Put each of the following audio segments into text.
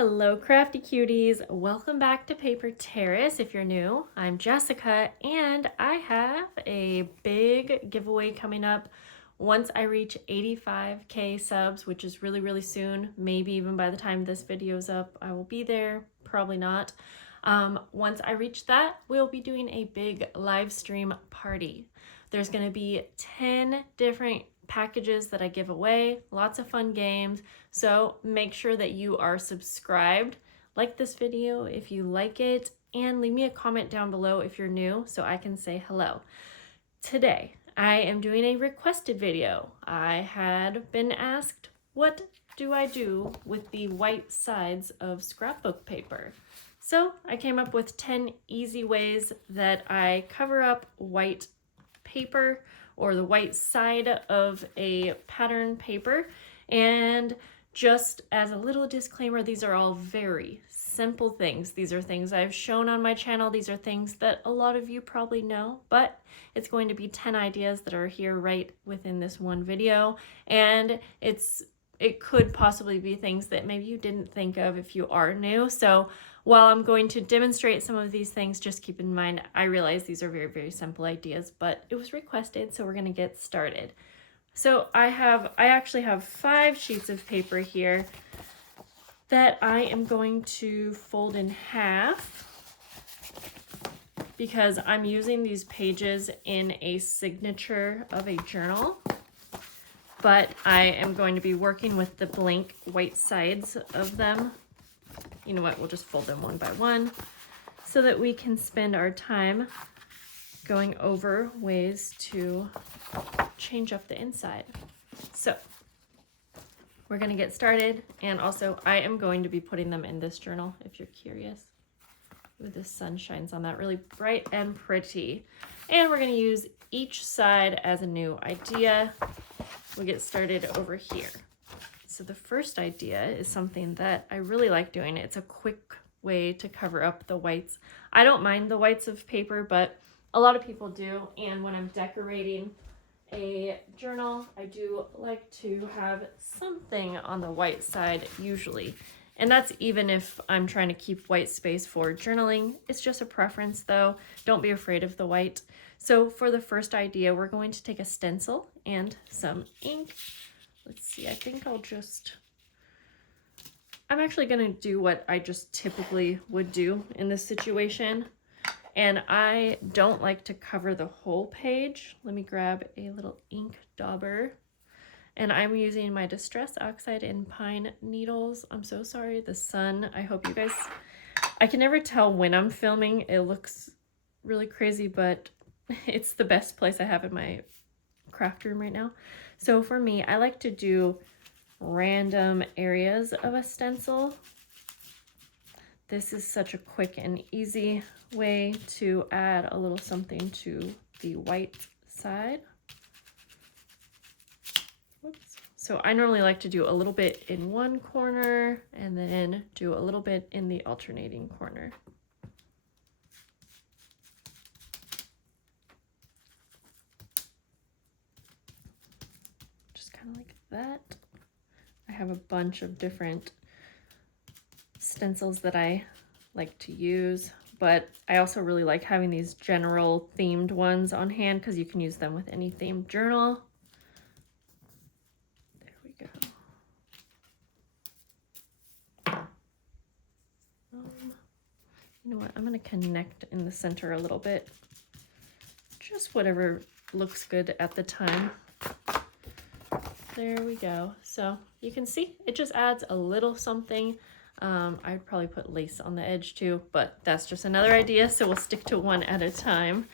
Hello crafty cuties, welcome back to Paper Terrace. If you're new, I'm Jessica and I have a big giveaway coming up once I reach 85k subs, which is really soon. Maybe even by the time this video's up I will be there, probably not. Once I reach that, we'll be doing a big live stream party. There's going to be 10 different packages that I give away, lots of fun games, so make sure that you are subscribed, like this video if you like it, and leave me a comment down below if you're new so I can say hello. Today I am doing a requested video. I had been asked, what do I do with the white sides of scrapbook paper? So I came up with 10 easy ways that I cover up white paper or the white side of a pattern paper. And just as a little disclaimer, these are all very simple things. These are things I've shown on my channel. These are things that a lot of you probably know, but it's going to be 10 ideas that are here right within this one video. And it could possibly be things that maybe you didn't think of if you are new. So while I'm going to demonstrate some of these things, just keep in mind, I realize these are very simple ideas, but it was requested, so we're gonna get started. So I actually have 5 sheets of paper here that I am going to fold in half because I'm using these pages in a signature of a journal. But I am going to be working with the blank white sides of them. You know what, we'll just fold them one by one so that we can spend our time going over ways to change up the inside. So we're gonna get started, and also I am going to be putting them in this journal if you're curious. Ooh, the sun shines on that really bright and pretty. And we're gonna use each side as a new idea. We'll get started over here. So the first idea is something that I really like doing. It's a quick way to cover up the whites. I don't mind the whites of paper, but a lot of people do. And when I'm decorating a journal, I do like to have something on the white side usually. And that's even if I'm trying to keep white space for journaling. It's just a preference though. Don't be afraid of the white. So for the first idea, we're going to take a stencil and some ink. Let's see, I think I'm actually going to do what I just typically would do in this situation. And I don't like to cover the whole page. Let me grab a little ink dauber. And I'm using my Distress Oxide and Pine needles. I'm so sorry, the sun. I hope you guys, I can never tell when I'm filming. It looks really crazy, but it's the best place I have in my craft room right now. So for me, I like to do random areas of a stencil. This is such a quick and easy way to add a little something to the white side. Whoops. So I normally like to do a little bit in one corner and then do a little bit in the alternating corner. Kind of like that. I have a bunch of different stencils that I like to use, but I also really like having these general themed ones on hand because you can use them with any themed journal. There we go. You know what? I'm going to connect in the center a little bit. Just whatever looks good at the time. There we go. So you can see it just adds a little something. I'd probably put lace on the edge too, but that's just another idea. So we'll stick to one at a time.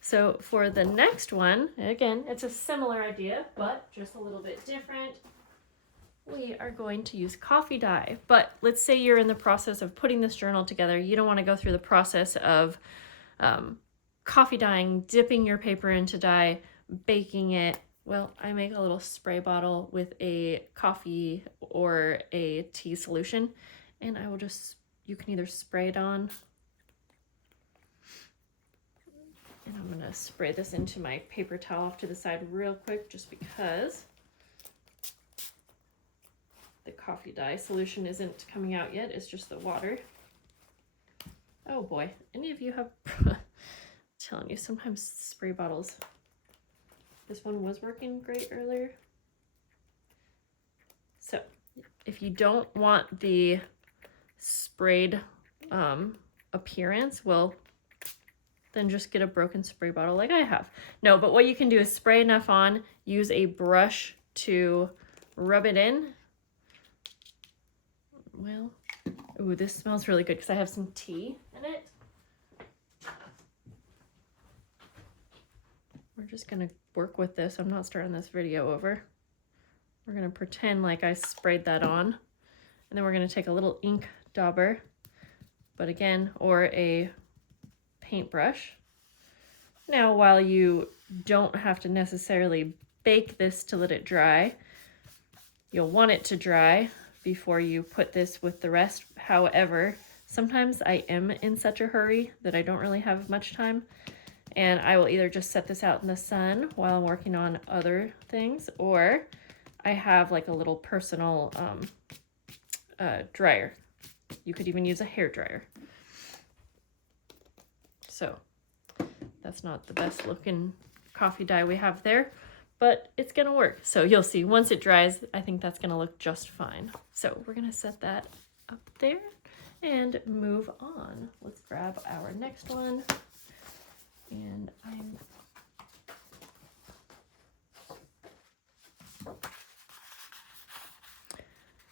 So for the next one, again, it's a similar idea, but just a little bit different. We are going to use coffee dye, but let's say you're in the process of putting this journal together. You don't want to go through the process of coffee dyeing, dipping your paper into dye, baking it. Well, I make a little spray bottle with a coffee or a tea solution, and I will just, you can either spray it on, and I'm gonna spray this into my paper towel off to the side real quick just because. the coffee dye solution isn't coming out yet. It's just the water. Oh boy, any of you have, I'm telling you, sometimes spray bottles. This one was working great earlier. So if you don't want the sprayed appearance, well, then just get a broken spray bottle like I have. No, but what you can do is spray enough on, use a brush to rub it in. Well, ooh, this smells really good because I have some tea in it. We're just gonna work with this. I'm not starting this video over. We're gonna pretend like I sprayed that on, and then we're gonna take a little ink dauber, but again, or a paintbrush. Now, while you don't have to necessarily bake this to let it dry, you'll want it to dry before you put this with the rest. However, sometimes I am in such a hurry that I don't really have much time, and I will either just set this out in the sun while I'm working on other things, or I have like a little personal dryer. You could even use a hair dryer. So that's not the best looking coffee dye we have there, but it's gonna work. So you'll see once it dries, I think that's gonna look just fine. So we're gonna set that up there and move on. Let's grab our next one. And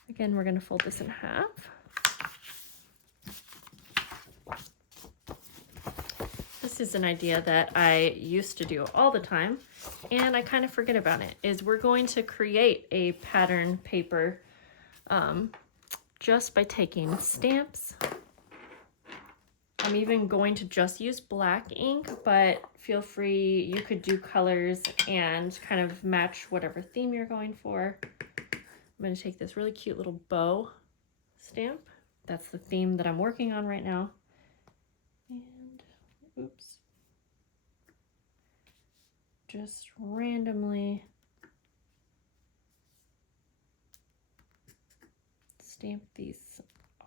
again, we're gonna fold this in half. This is an idea that I used to do all the time, and I kind of forget about it, is we're going to create a pattern paper just by taking stamps. I'm even going to just use black ink, but feel free, you could do colors and kind of match whatever theme you're going for. I'm going to take this really cute little bow stamp. That's the theme that I'm working on right now. And, oops. Just randomly stamp these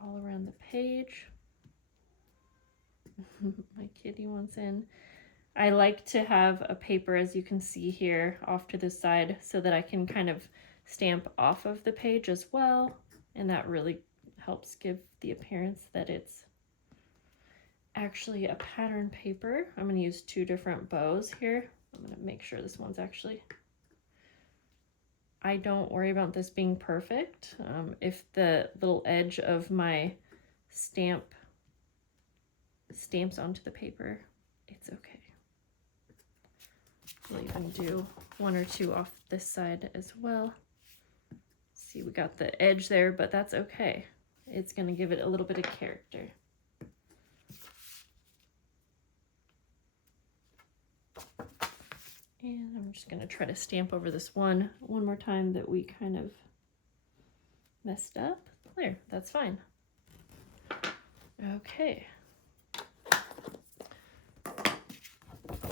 all around the page. My kitty wants in. I like to have a paper, as you can see here, off to the side so that I can kind of stamp off of the page as well, and that really helps give the appearance that it's actually a pattern paper. I'm going to use two different bows here. I'm going to make sure this one's actually... I don't worry about this being perfect. If the little edge of my stamps onto the paper, it's okay. We'll even do one or two off this side as well. See, we got the edge there, but that's okay. It's going to give it a little bit of character. And I'm just going to try to stamp over this one more time that we kind of messed up. There, that's fine. Okay.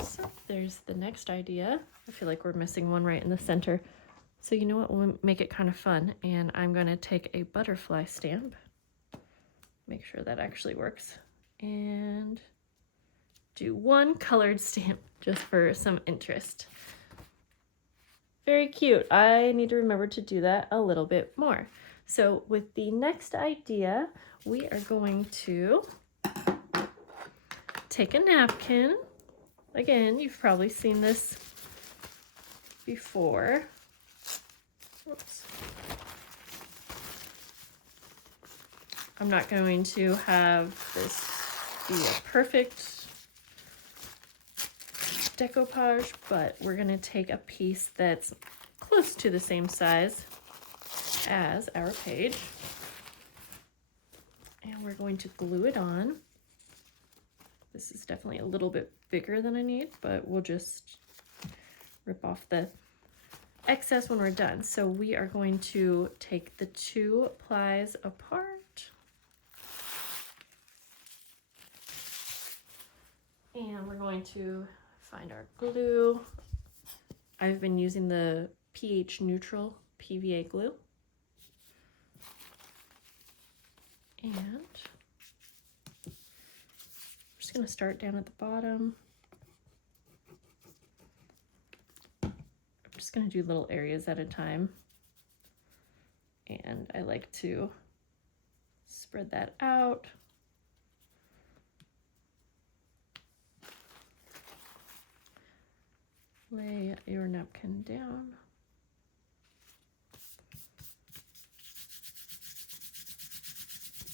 So there's the next idea. I feel like we're missing one right in the center. So you know what, we'll make it kind of fun. And I'm going to take a butterfly stamp. Make sure that actually works. And do one colored stamp just for some interest. Very cute. I need to remember to do that a little bit more. So with the next idea, we are going to take a napkin. Again, you've probably seen this before. Oops. I'm not going to have this be a perfect decoupage, but we're going to take a piece that's close to the same size as our page, and we're going to glue it on. This is definitely a little bit bigger than I need, but we'll just rip off the excess when we're done. So we are going to take the two plies apart. And we're going to find our glue. I've been using the pH neutral PVA glue. And I'm just going to start down at the bottom. I'm just going to do little areas at a time. And I like to spread that out. Lay your napkin down.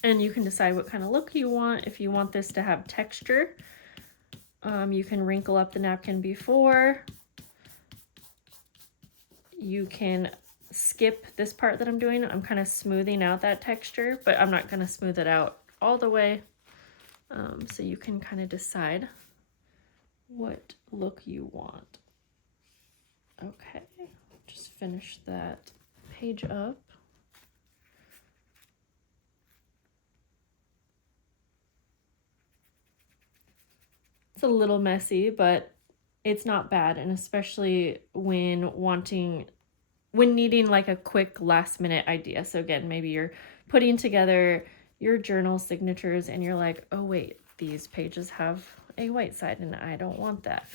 And you can decide what kind of look you want. If you want this to have texture, you can wrinkle up the napkin before. You can skip this part that I'm doing. I'm kind of smoothing out that texture, but I'm not going to smooth it out all the way. So you can kind of decide what look you want. Okay, just finish that page up. It's a little messy, but it's not bad, and especially when needing like a quick last minute idea. So again, maybe you're putting together your journal signatures and you're like, oh wait, these pages have a white side and I don't want that.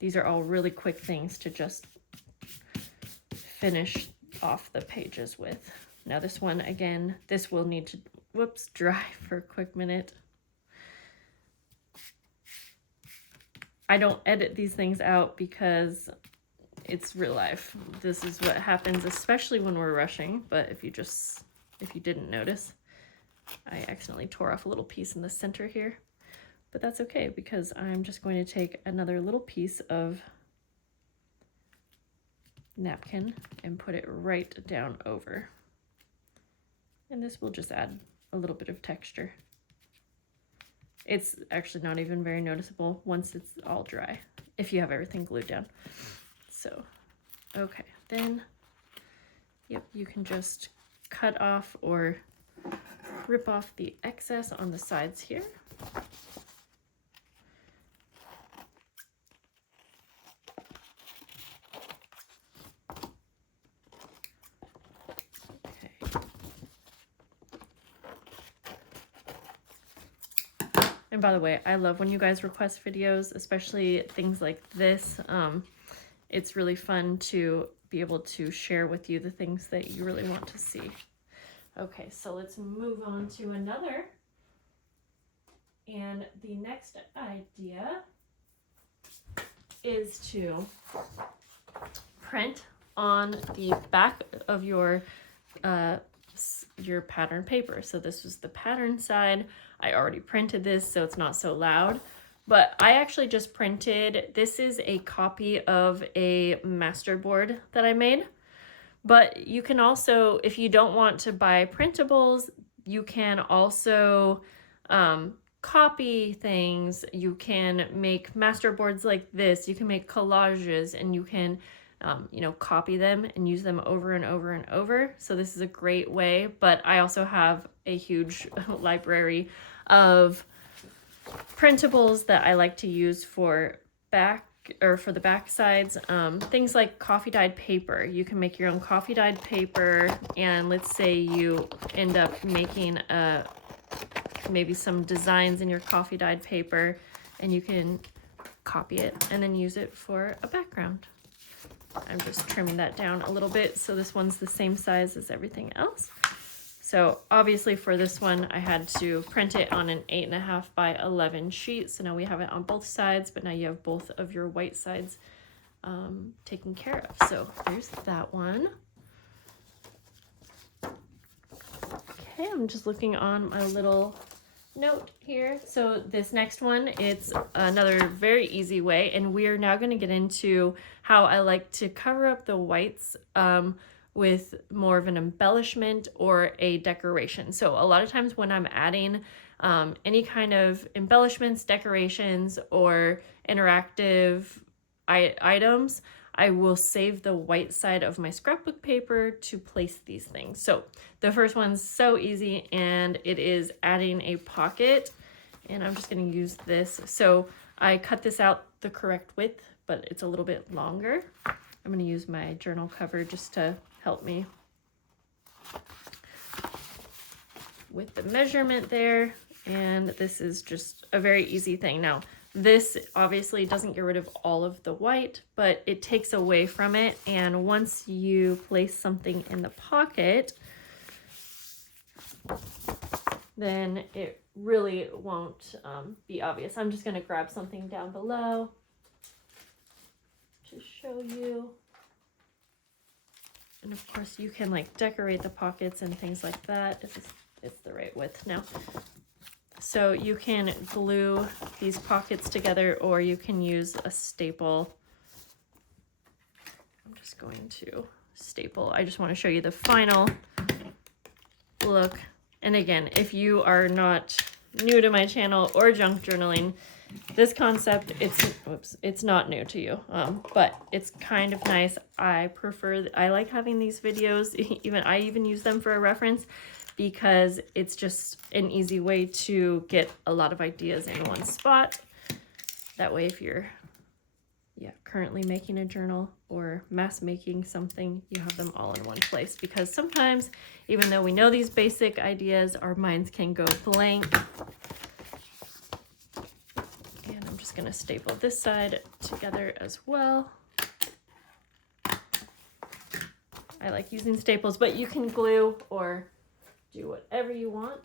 These are all really quick things to just finish off the pages with. Now this one, again, this will need to, dry for a quick minute. I don't edit these things out because it's real life. This is what happens, especially when we're rushing. But if you didn't notice, I accidentally tore off a little piece in the center here. But that's okay because I'm just going to take another little piece of napkin and put it right down over. And this will just add a little bit of texture. It's actually not even very noticeable once it's all dry, if you have everything glued down. So, okay, then, yep, you can just cut off or rip off the excess on the sides here. And by the way, I love when you guys request videos, especially things like this. It's really fun to be able to share with you the things that you really want to see. Okay, so let's move on to another. And the next idea is to print on the back of your pattern paper. So this was the pattern side. I already printed this, so it's not so loud. But I actually just printed, this is a copy of a masterboard that I made. But you can also, if you don't want to buy printables, you can also copy things. You can make masterboards like this. You can make collages, and you can copy them and use them over and over and over. So this is a great way, but I also have a huge library of printables that I like to use for the back sides. Things like coffee dyed paper. You can make your own coffee dyed paper, and let's say you end up making maybe some designs in your coffee dyed paper, and you can copy it and then use it for a background. I'm just trimming that down a little bit so this one's the same size as everything else. So obviously for this one, I had to print it on an 8.5 by 11 sheet. So now we have it on both sides, but now you have both of your white sides taken care of. So there's that one. Okay, I'm just looking on my little note here. So this next one, it's another very easy way, and we are now going to get into how I like to cover up the whites with more of an embellishment or a decoration. So a lot of times when I'm adding any kind of embellishments, decorations, or interactive items, I will save the white side of my scrapbook paper to place these things. So the first one's so easy, and it is adding a pocket, and I'm just going to use this. So I cut this out the correct width, but it's a little bit longer. I'm going to use my journal cover just to help me. with the measurement there, and this is just a very easy thing. Now, this obviously doesn't get rid of all of the white, but it takes away from it, and once you place something in the pocket, then it really won't be obvious. I'm just going to grab something down below to show you. And of course you can like decorate the pockets and things like that if it's the right width now. So you can glue these pockets together, or you can use a staple. I'm just going to staple. I just want to show you the final look. And again, if you are not new to my channel or junk journaling, this concept, it's not new to you, but it's kind of nice. I like having these videos, I even use them for a reference, because it's just an easy way to get a lot of ideas in one spot. That way, if you're currently making a journal or mass making something, you have them all in one place, because sometimes, even though we know these basic ideas, our minds can go blank. And I'm just going to staple this side together as well. I like using staples, but you can glue or do whatever you want.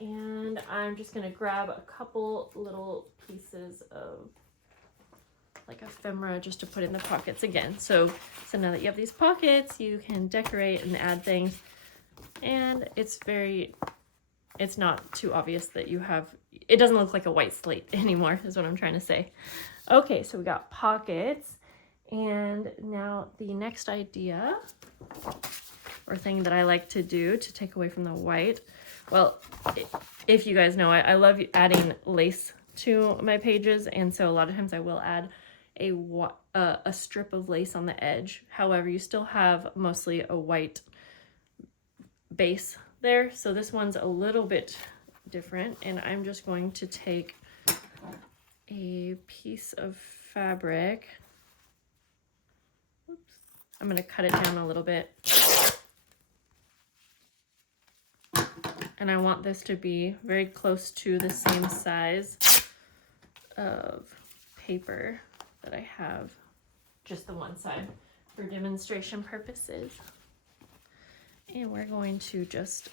And I'm just going to grab a couple little pieces of like ephemera just to put in the pockets again. So now that you have these pockets, you can decorate and add things, and it's not too obvious that you have, it doesn't look like a white slate anymore, is what I'm trying to say. Okay, so we got pockets, and now the next idea or thing that I like to do to take away from the white, well, if you guys know, I love adding lace to my pages, and so a lot of times I will add a strip of lace on the edge. However, you still have mostly a white base there, so this one's a little bit different, and I'm just going to take a piece of fabric. Oops. I'm going to cut it down a little bit, and I want this to be very close to the same size of paper that I have, just the one side for demonstration purposes. And we're going to just,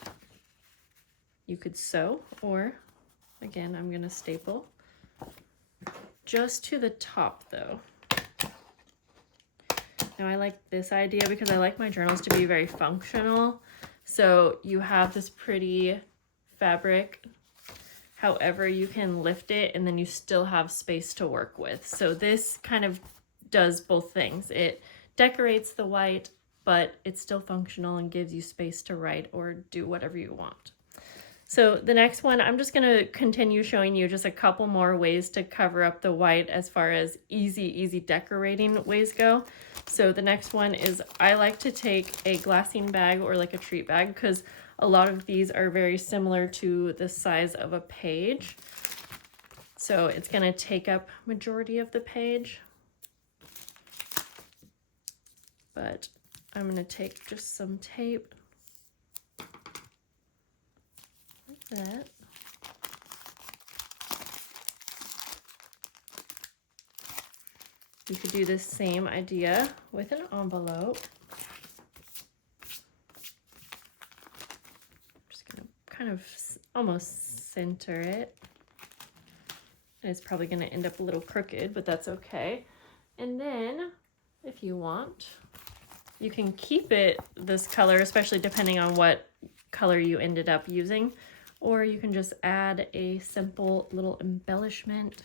you could sew, or again, I'm going to staple just to the top though. Now I like this idea because I like my journals to be very functional. So you have this pretty fabric, however you can lift it, and then you still have space to work with. So this kind of does both things. It decorates the white, but it's still functional and gives you space to write or do whatever you want. So the next one, I'm just going to continue showing you just a couple more ways to cover up the white as far as easy decorating ways go. So the next one is, I like to take a glassine bag or like a treat bag, because a lot of these are very similar to the size of a page. So it's going to take up majority of the page. But I'm going to take just some tape like that. You could do the same idea with an envelope. I'm just going to kind of almost center it. It's probably going to end up a little crooked, but that's okay. And then if you want, you can keep it this color, especially depending on what color you ended up using, or you can just add a simple little embellishment.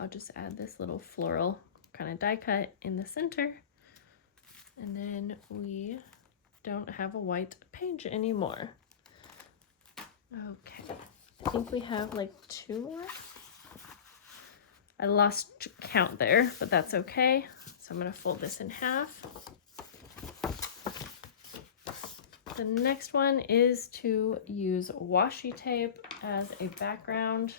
I'll just add this little floral kind of die cut in the center, and then we don't have a white page anymore. Okay, I think we have like 2 more. I lost count there, but that's okay. So I'm going to fold this in half. The next one is to use washi tape as a background.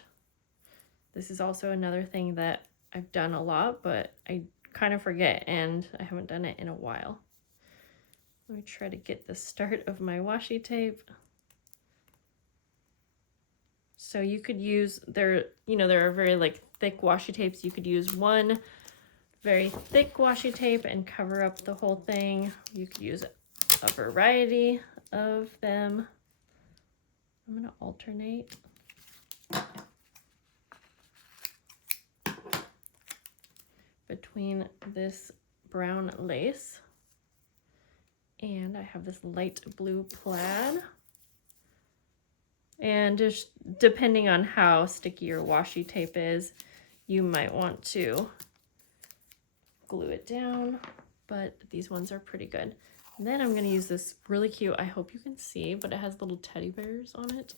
This is also another thing that I've done a lot, but I kind of forget, and I haven't done it in a while. Let me try to get the start of my washi tape. So you could use, there are very like thick washi tapes. You could use one very thick washi tape and cover up the whole thing. You could use a variety of them. I'm gonna alternate. Between this brown lace and I have this light blue plaid. And just depending on how sticky your washi tape is, you might want to glue it down, but these ones are pretty good. And then I'm gonna use this really cute, I hope you can see, but it has little teddy bears on it.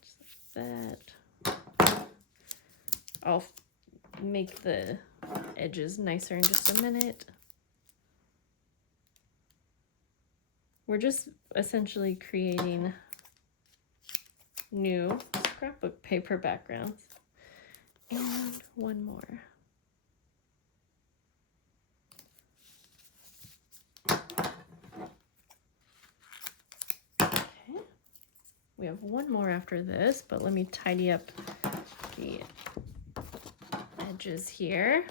Just like that. I'll make the edges nicer in just a minute. We're just essentially creating new scrapbook paper backgrounds. And one more. Okay. We have one more after this, but let me tidy up the edges here.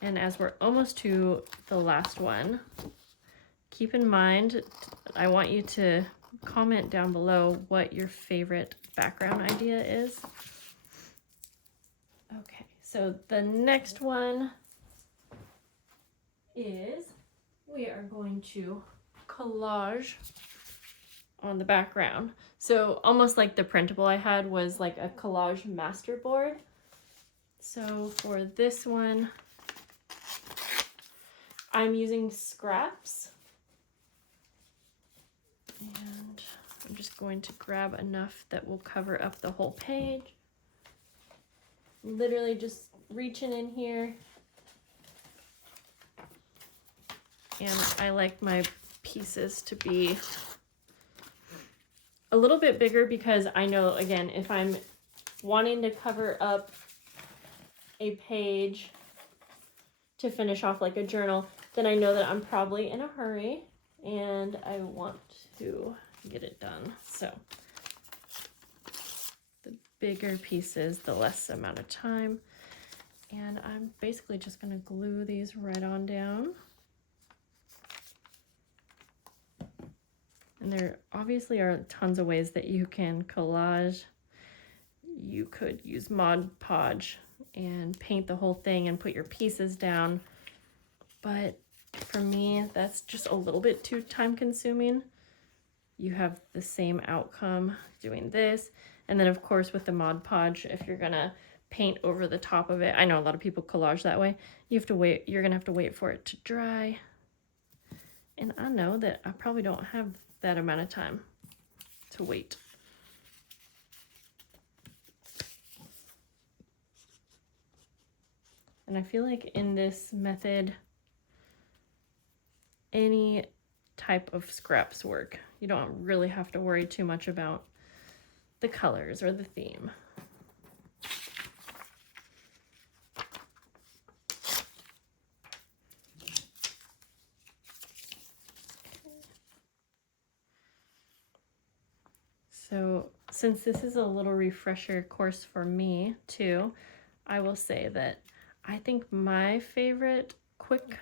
And as we're almost to the last one, keep in mind, I want you to comment down below what your favorite background idea is. Okay, so the next one is we are going to collage on the background. So almost like the printable I had was like a collage masterboard. So for this one, I'm using scraps. And I'm just going to grab enough that will cover up the whole page. Literally just reaching in here. And I like my pieces to be a little bit bigger because I know, again, if I'm wanting to cover up a page to finish off like a journal, then I know that I'm probably in a hurry and I want to get it done. So the bigger pieces, the less amount of time. And I'm basically just gonna glue these right on down. And there obviously are tons of ways that you can collage. You could use Mod Podge and paint the whole thing and put your pieces down. But for me, that's just a little bit too time consuming. You have the same outcome doing this. And then of course with the Mod Podge, if you're gonna paint over the top of it, I know a lot of people collage that way, you have to wait, you're gonna have to wait for it to dry. And I know that I probably don't have that amount of time to wait. And I feel like in this method, any type of scraps work. You don't really have to worry too much about the colors or the theme. So since this is a little refresher course for me too, I will say that I think my favorite quick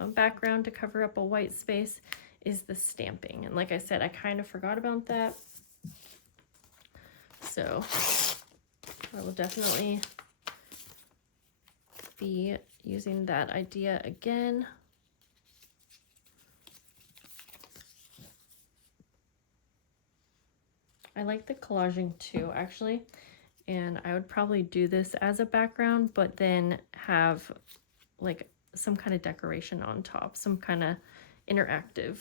background to cover up a white space is the stamping. And like I said, I kind of forgot about that. So I will definitely be using that idea again. I like the collaging too, actually. And I would probably do this as a background, but then have like some kind of decoration on top, some kind of interactive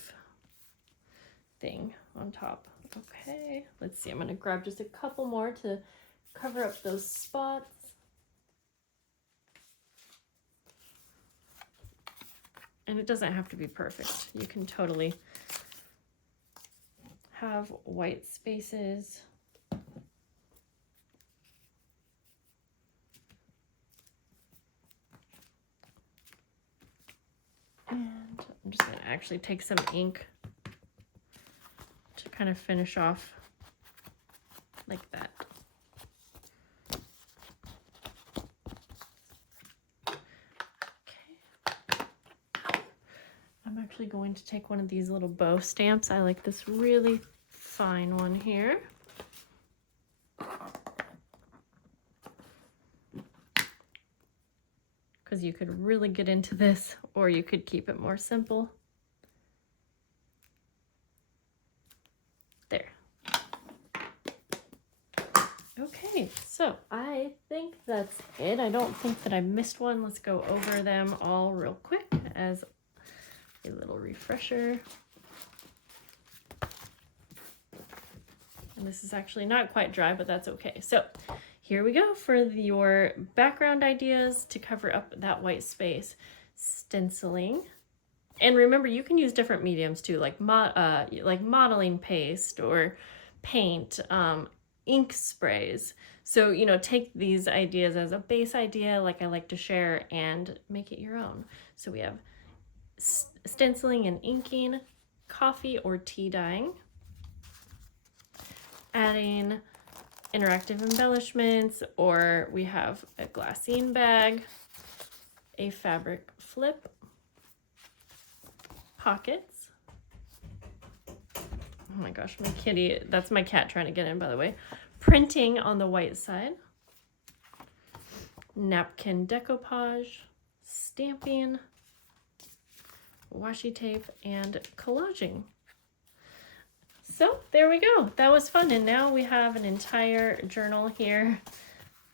thing on top. Okay, let's see. I'm going to grab just a couple more to cover up those spots. And it doesn't have to be perfect. You can totally have white spaces. I'm just gonna actually take some ink to kind of finish off like that. I'm actually going to take one of these little bow stamps. I like this really fine one here. Because you could really get into this, or you could keep it more simple. There. Okay, so I think that's it. I don't think that I missed one. Let's go over them all real quick as a little refresher. And this is actually not quite dry, but that's okay. So here we go for your background ideas to cover up that white space. Stenciling. And remember, you can use different mediums too, like modeling paste or paint, ink sprays. So, you know, take these ideas as a base idea, like I like to share, and make it your own. So we have stenciling and inking, coffee or tea dyeing, adding interactive embellishments, or we have a glassine bag, a fabric flip, pockets. Oh my gosh, my kitty, that's my cat trying to get in, by the way. Printing on the white side, napkin decoupage, stamping, washi tape, and collaging. So there we go. That was fun. And now we have an entire journal here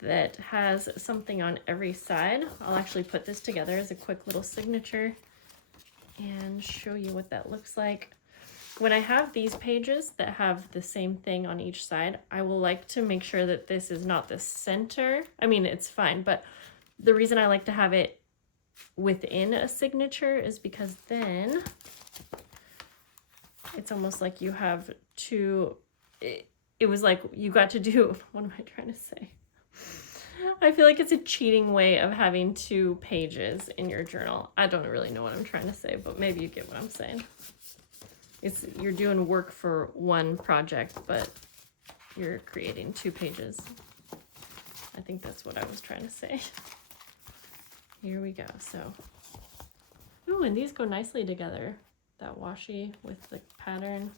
that has something on every side. I'll actually put this together as a quick little signature and show you what that looks like. When I have these pages that have the same thing on each side, I will like to make sure that this is not the center. I mean, it's fine, but the reason I like to have it within a signature is because then it's almost like you have two, it was like you got to do, what am I trying to say? I feel like it's a cheating way of having 2 pages in your journal. I don't really know what I'm trying to say, but maybe you get what I'm saying. You're doing work for one project, but you're creating 2 pages. I think that's what I was trying to say. Here we go. So, ooh, and these go nicely together. That washi with the pattern.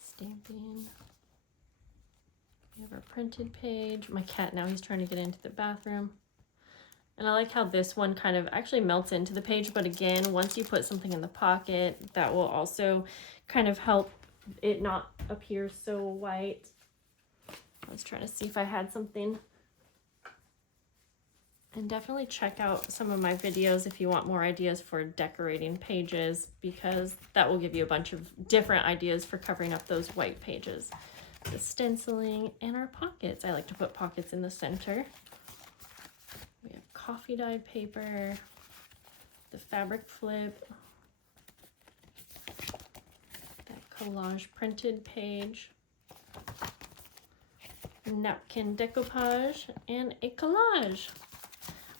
Stamping. We have our printed page. My cat now, he's trying to get into the bathroom. And I like how this one kind of actually melts into the page, but again, once you put something in the pocket, that will also kind of help it not appear so white. I was trying to see if I had something. And definitely check out some of my videos if you want more ideas for decorating pages, because that will give you a bunch of different ideas for covering up those white pages. The stenciling and our pockets. I like to put pockets in the center. We have coffee dyed paper, the fabric flip, that collage printed page, napkin decoupage, and a collage.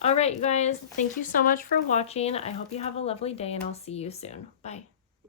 All right, you guys, thank you so much for watching. I hope you have a lovely day, and I'll see you soon. Bye.